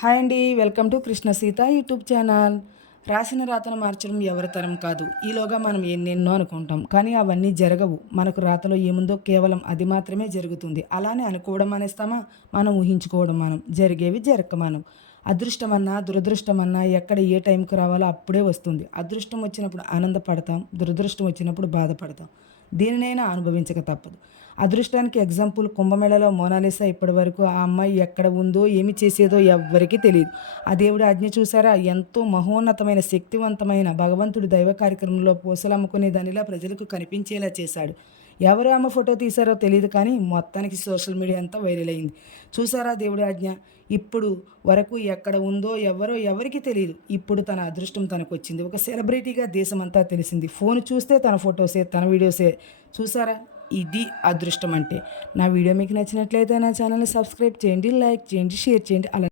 Hi అండి, welcome to Krishna Sita YouTube channel. రాసిన రాతను మార్చడం ఎవరి తరం కాదు. ఈలోగా మనం ఎన్నెన్నో అనుకుంటాం, కానీ అవన్నీ జరగవు. మనకు రాతలో ఏముందో కేవలం అది మాత్రమే జరుగుతుంది. అలానే అనుకోవడం అనేస్తామా? మనం ఊహించుకోవడం జరిగేవి జరగక అదృష్టమన్నా దురదృష్టమన్నా ఎక్కడ ఏ టైంకి రావాలో అప్పుడే వస్తుంది. అదృష్టం వచ్చినప్పుడు ఆనందపడతాం, దురదృష్టం వచ్చినప్పుడు బాధపడతాం. దీనినైనా అనుభవించక తప్పదు. అదృష్టానికి ఎగ్జాంపుల్ కుంభమేళలో మోనాలిసా. ఇప్పటి వరకు ఆ అమ్మాయి ఎక్కడ ఉందో ఏమి చేసేదో ఎవ్వరికీ తెలియదు. ఆ దేవుడి ఆజ్ఞ చూసారా? ఎంతో మహోన్నతమైన శక్తివంతమైన భగవంతుడు దైవ కార్యక్రమంలో పూసలు అమ్ముకునే దానిలా ప్రజలకు కనిపించేలా చేశాడు. ఎవరు ఆమె ఫోటో తీశారో తెలియదు, కానీ మొత్తానికి సోషల్ మీడియా అంతా వైరల్ అయింది. చూసారా దేవుడి ఆజ్ఞ? ఇప్పుడు వరకు ఎక్కడ ఉందో ఎవరికి తెలియదు. ఇప్పుడు తన అదృష్టం తనకు వచ్చింది. ఒక సెలబ్రిటీగా దేశమంతా తెలిసింది. ఫోన్ చూస్తే తన ఫొటోసే, తన వీడియోసే. చూసారా? ఇది అదృష్టం అంటే. నా వీడియో మీకు నచ్చినట్లయితే నా ఛానల్ని సబ్స్క్రైబ్ చేయండి, లైక్ చేయండి, షేర్ చేయండి. అలా